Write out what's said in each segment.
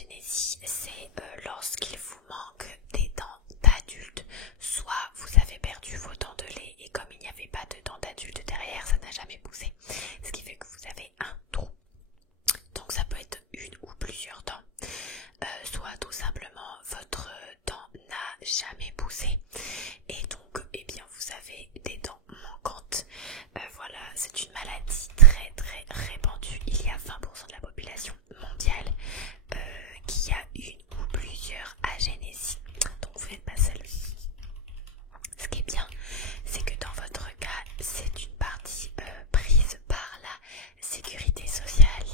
l'agénésie, c'est lorsqu'il vous manque des dents d'adulte, soit vous avez perdu vos dents de lait et comme il n'y avait pas de dents d'adulte derrière, ça n'a jamais poussé, ce qui fait que vous avez un trou. Donc ça peut être une ou plusieurs dents, soit tout simplement votre dent n'a jamais poussé et donc eh bien vous avez des dents manquantes. Voilà, c'est une maladie très très répandue. Il y a 20% de la population mondiale qui a une ou plusieurs agénésies. Donc vous n'êtes pas seul. Ce qui est bien, c'est que dans votre cas, c'est une partie prise par la sécurité sociale.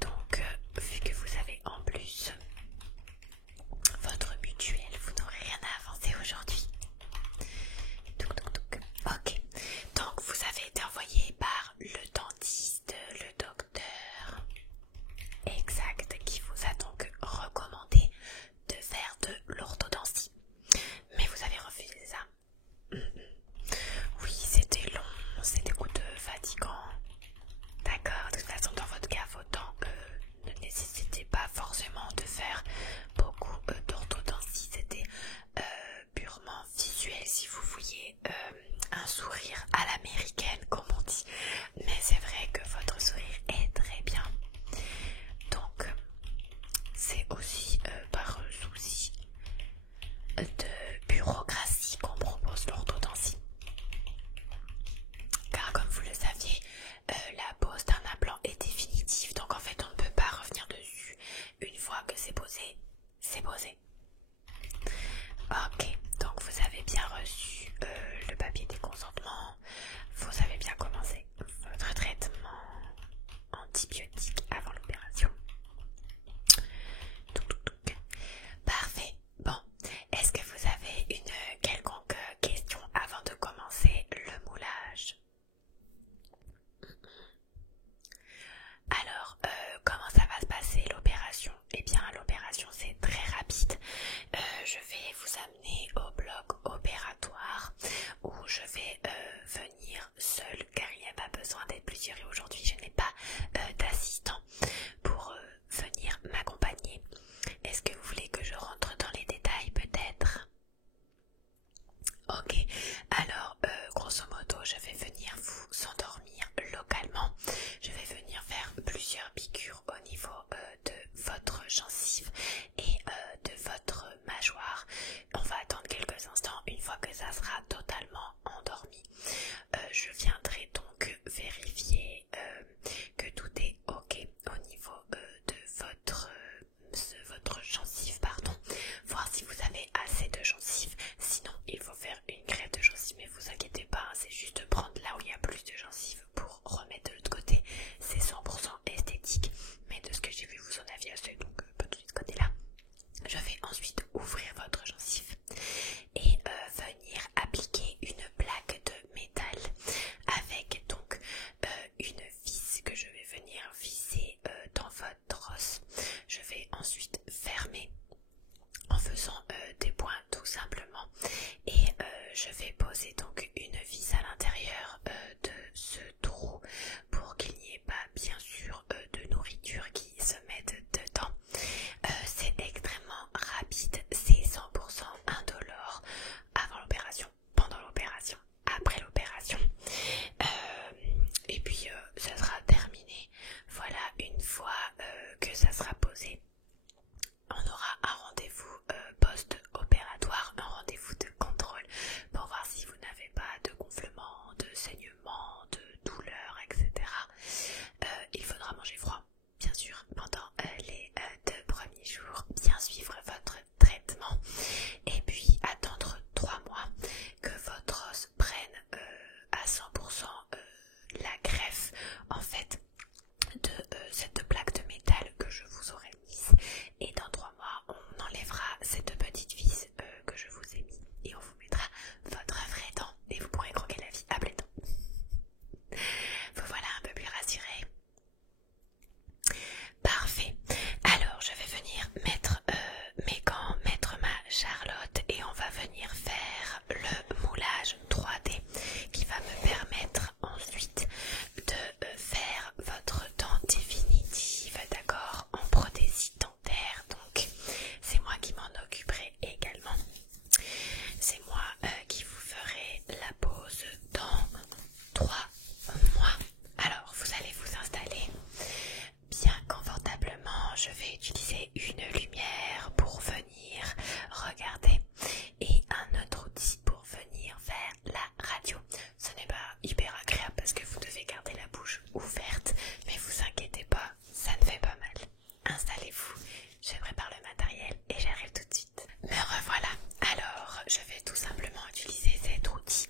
Donc vu que vous avez en plus votre mutuelle, vous n'aurez rien à avancer aujourd'hui. Ok, donc vous avez été envoyé par le dentiste, le docteur exact, qui vous a donc recommandé de faire de l'orthodontie. Mais vous avez refusé ça. Oui, c'était long, c'était coûteux, fatigant. D'accord, de toute façon dans votre cas, vos dents ne nécessitaient pas forcément de faire beaucoup d'orthodontie, c'était purement visuel si vous vouliez un sourire à l'américaine comme on dit, mais c'est vrai que votre sourire est très bien, donc c'est aussi par souci de bureaucratie qu'on propose l'orthodontie, car comme vous le saviez, la pose d'un implant est définitive, donc en fait on ne peut pas revenir dessus. Une fois que c'est posé, c'est posé. Ok, donc vous avez bien reçu le papier des consentements, vous avez bien commencé votre traitement antibiotique avant l'opération. Parfait. Bon, est-ce que vous avez une quelconque question avant de commencer le moulage? Alors, comment ça va se passer l'opération? Eh bien, l'opération c'est très rapide. Je vais vous amener au bloc opératoire où je vais venir seule car il n'y a pas besoin d'être plusieurs et aujourd'hui je n'ai pas d'assistant pour venir m'accompagner. Est-ce que vous voulez que je rentre dans les détails peut-être? Ok, alors grosso modo je vais venir vous endormir localement, je vais venir faire plusieurs piqûres au niveau de votre gencive et de votre mâchoire. On va attendre quelques instants, une fois que ça sera totalement endormi, je viendrai donc vérifier que tout est ok au niveau de votre gencive, pardon, voir si vous avez assez de gencive, sinon il faut faire une greffe de gencive, mais vous inquiétez pas, hein, c'est juste prendre là où il y a plus de gencive pour remettre de l'autre côté, c'est 100% esthétique, mais de ce que j'ai vu vous en aviez assez, donc pas tout de ce côté là. Je vais ensuite ouvrir votre gencive et venir appliquer une plaque de métal avec donc une vis que je vais venir visser dans votre os. Je vais ensuite fermer en faisant des points tout simplement et je vais poser donc une vis à l'intérieur de ce trou pour qu'il n'y ait pas bien sûr de nourriture qui se mette dedans. C'est extrêmement rapide, c'est 100% indolore avant l'opération, pendant l'opération, après l'opération et puis ça sera terminé. Voilà, une fois que ça sera posé, on aura un rendez-vous post-opératoire, un rendez-vous de contrôle pour voir si vous n'avez pas de gonflement, de saignement, de douleur, etc. Il faudra manger froid, bien sûr, pendant les 2 premiers jours, bien suivre votre traitement et puis attendre 3 mois que votre os prenne à 100% la greffe en fait de cette plaque de métal que je vous aurai mise, et dans 3 mois on enlèvera cette petite vis que je vous ai mis et on vous mettra votre vraie dent et vous pourrez croquer la vie à pleines dents. Vous voilà un peu plus rassuré. je vais utiliser une lumière pour venir regarder et un autre outil pour venir faire la radio. Ce n'est pas hyper agréable parce que vous devez garder la bouche ouverte, mais vous inquiétez pas, ça ne fait pas mal. Installez-vous, je prépare le matériel et j'arrive tout de suite. Me revoilà. Alors, je vais tout simplement utiliser cet outil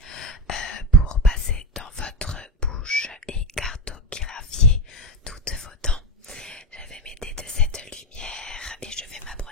pour passer dans votre bouche et cartographier toutes vos dents. Je vais m'aider de cette lumière et je vais m'approcher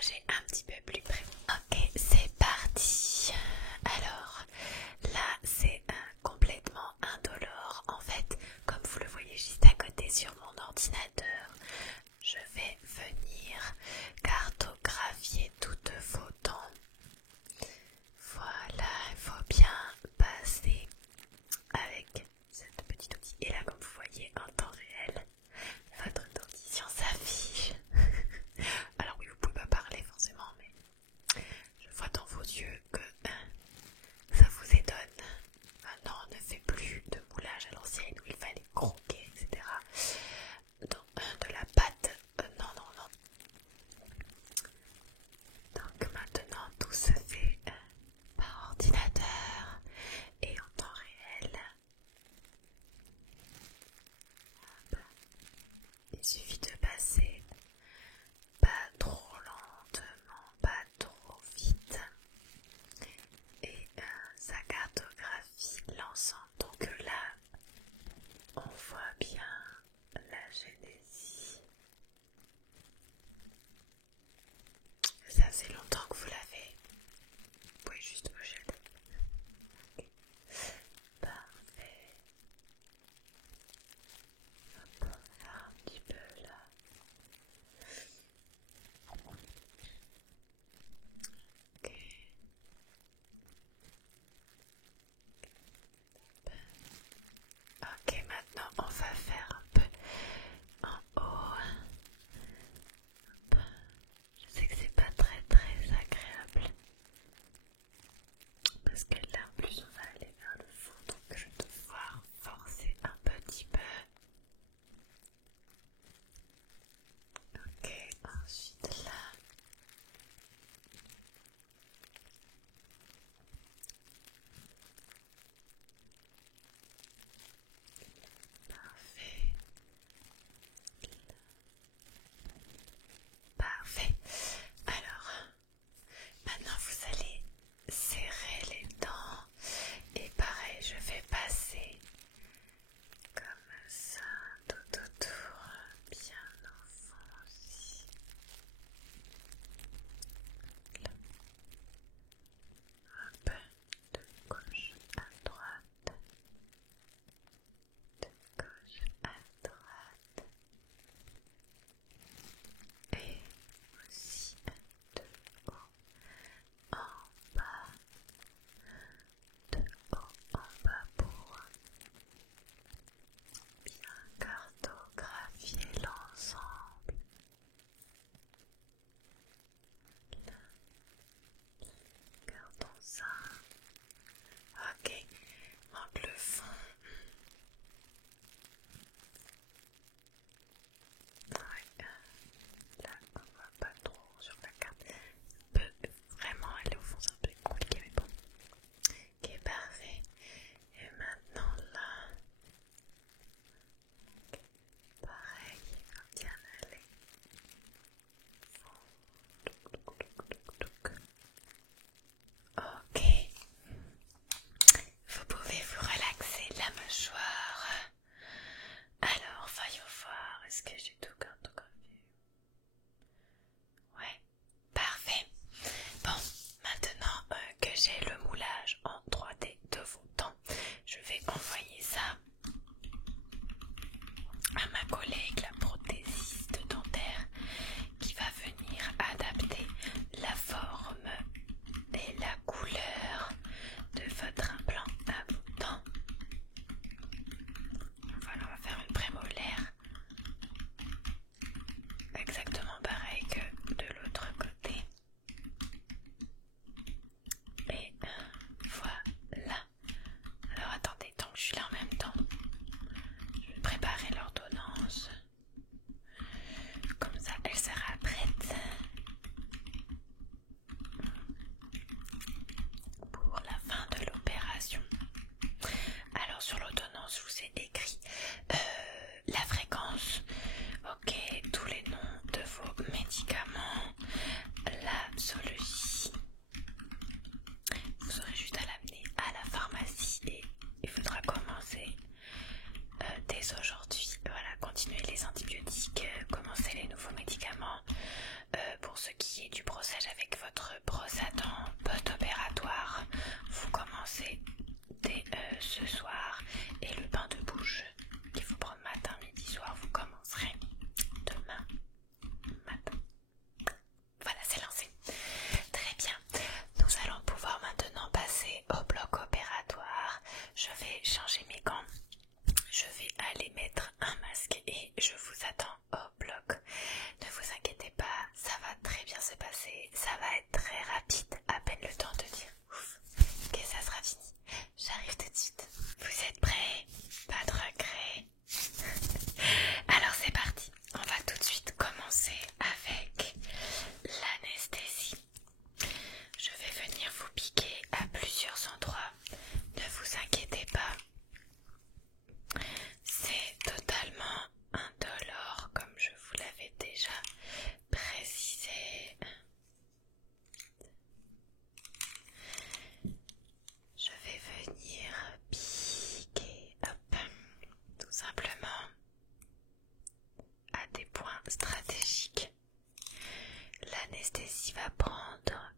l'anesthésie va prendre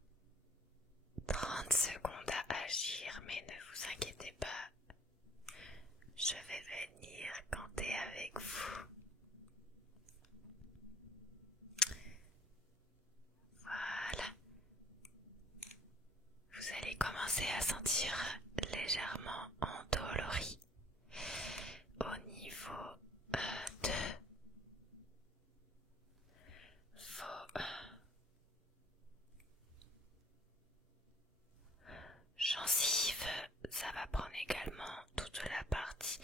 30 secondes à agir, mais ne vous inquiétez pas. Je vais venir compter avec vous. Voilà. Vous allez commencer à sentir légèrement endolori au niveau de vos gencives. Ça va prendre également toute la partie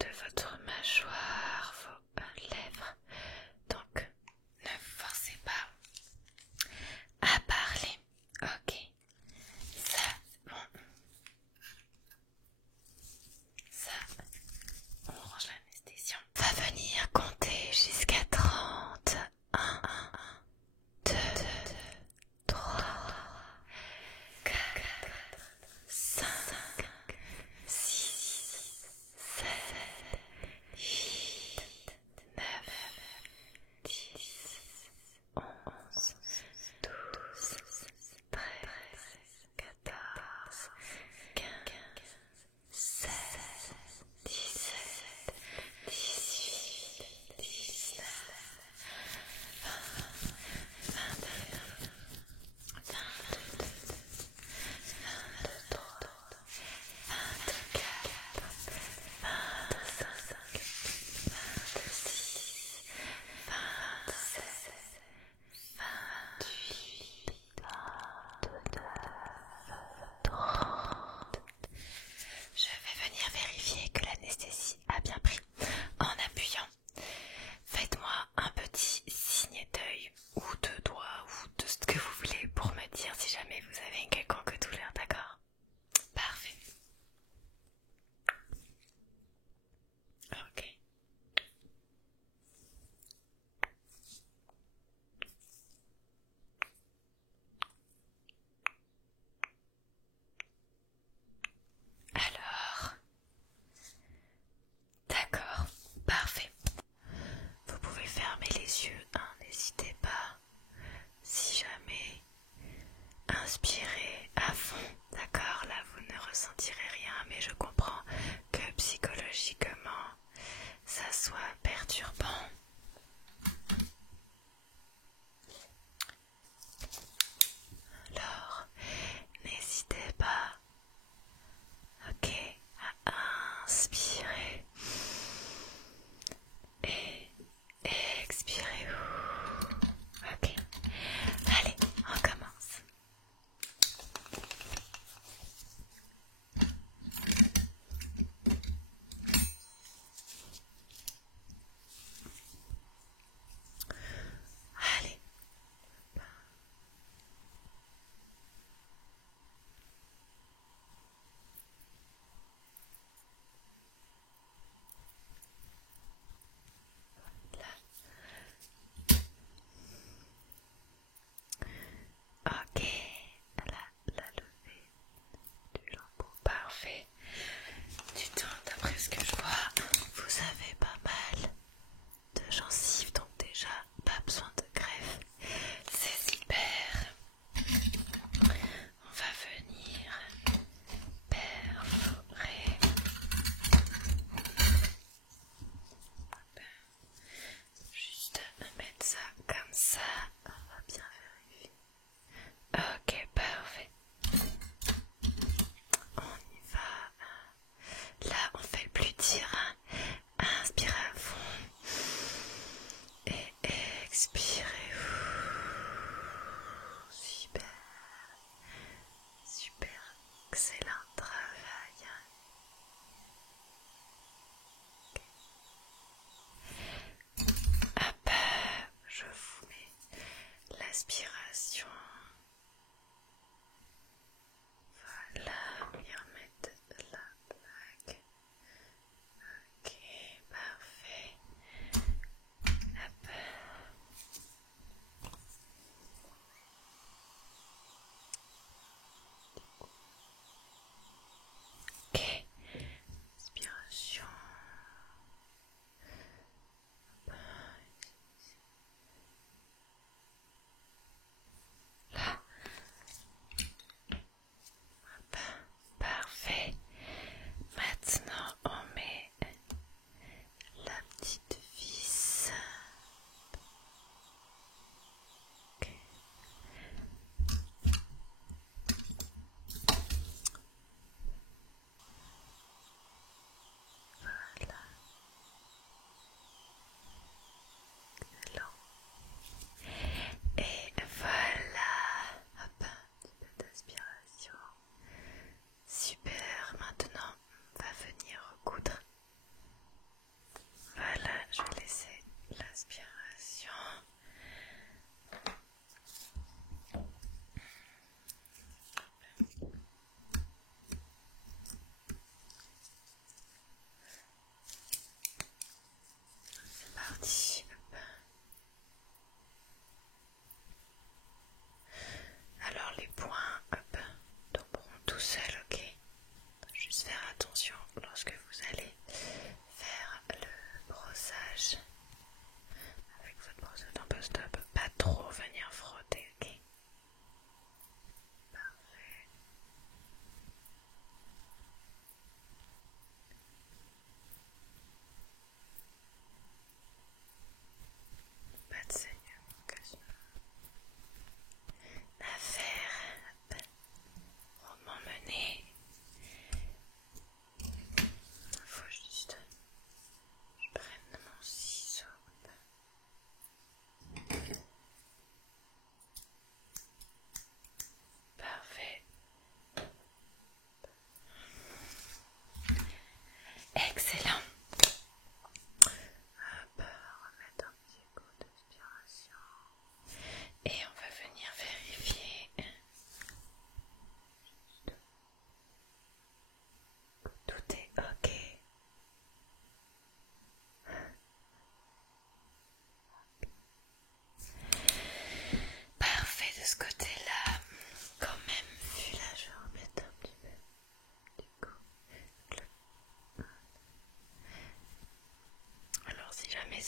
de votre mâchoire, vos lèvres. Donc, ne vous forcez pas à parler. Ok, ça, c'est bon. Ça, on range l'anesthésion. Va venir compter jusqu'à 30. 1, 2,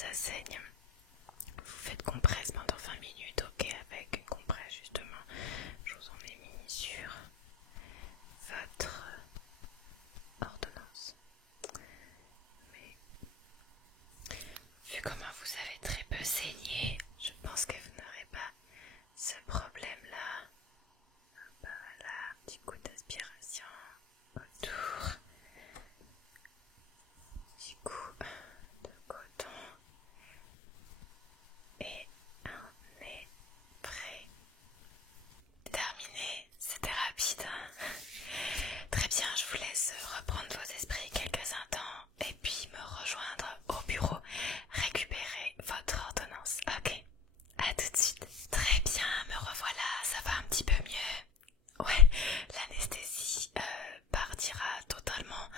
ça saigne, vous faites compresse pendant 20 minutes, ok, avec une compresse justement. Je vous en ai mis sur votre ordonnance. Mais vu comment vous avez très peu saigné, je pense que vous n'aurez pas ce problème-là. Voilà, un petit coup d'aspiration autour. Petit coup de coton. Et on est prêt. Terminé, c'était rapide. Très bien, je vous laisse reprendre vos esprits quelques instants et puis me rejoindre au bureau, récupérer votre ordonnance. Ok, à tout de suite. Très bien, me revoilà, ça va un petit peu mieux. Ouais, l'anesthésie partira totalement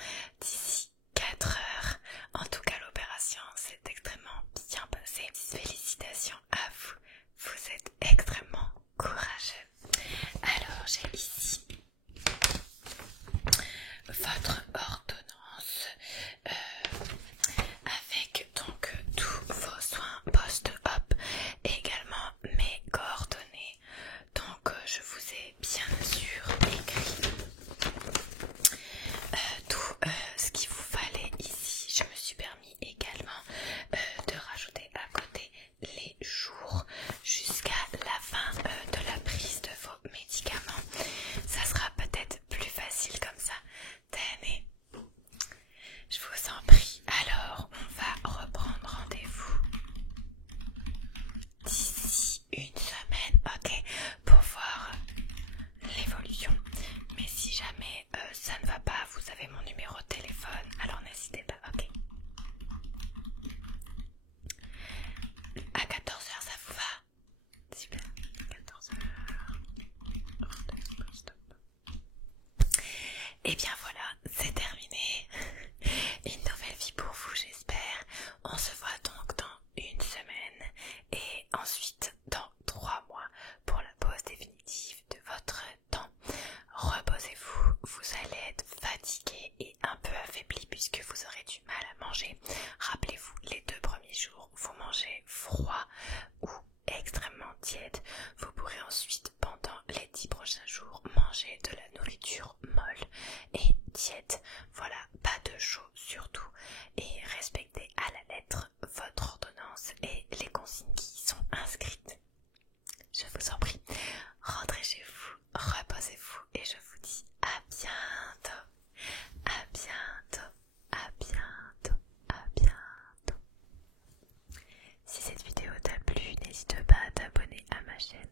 d'ici 4 heures. En tout cas, l'opération s'est extrêmement bien passée. Félicitations à vous, vous êtes extrêmement courageux. Alors, j'ai ici votre ordonnance avec donc tous vos soins post-op et également mes coordonnées. Donc je vous ai bien sûr écrit tout ce qu'il vous fallait ici. Je me suis permis également de rajouter à côté les jours jusqu'à la fin de la prise de vos médicaments. Ça sera peut-être plus facile comme ça. Tenez, je vous en prie. Alors, on va reprendre rendez-vous d'ici une semaine, ok, pour voir l'évolution. Mais si jamais ça ne va pas, vous avez mon numéro de téléphone, alors n'hésitez pas, ok. À 14 h, ça vous va? Super, 14 h. Et bien voilà, c'est terminé. Une nouvelle vie pour vous, j'espère. On se voit donc dans une semaine et ensuite dans 3 mois pour la pause définitive de votre temps. Reposez-vous, vous allez être fatigué et un peu affaibli puisque vous aurez du mal à manger. Rappelez-vous, les 2 premiers jours, vous mangez froid ou extrêmement tiède. Vous pourrez ensuite, pendant les 10 prochains jours, manger de la nourriture molle et tiède. Voilà, pas de chaud surtout. Et respectez à la lettre votre ordonnance et les consignes qui y sont inscrites. Je vous en prie, rentrez chez vous, reposez-vous et je vous dis à bientôt, à bientôt, à bientôt, à bientôt. Si cette vidéo t'a plu, n'hésite pas à t'abonner à ma chaîne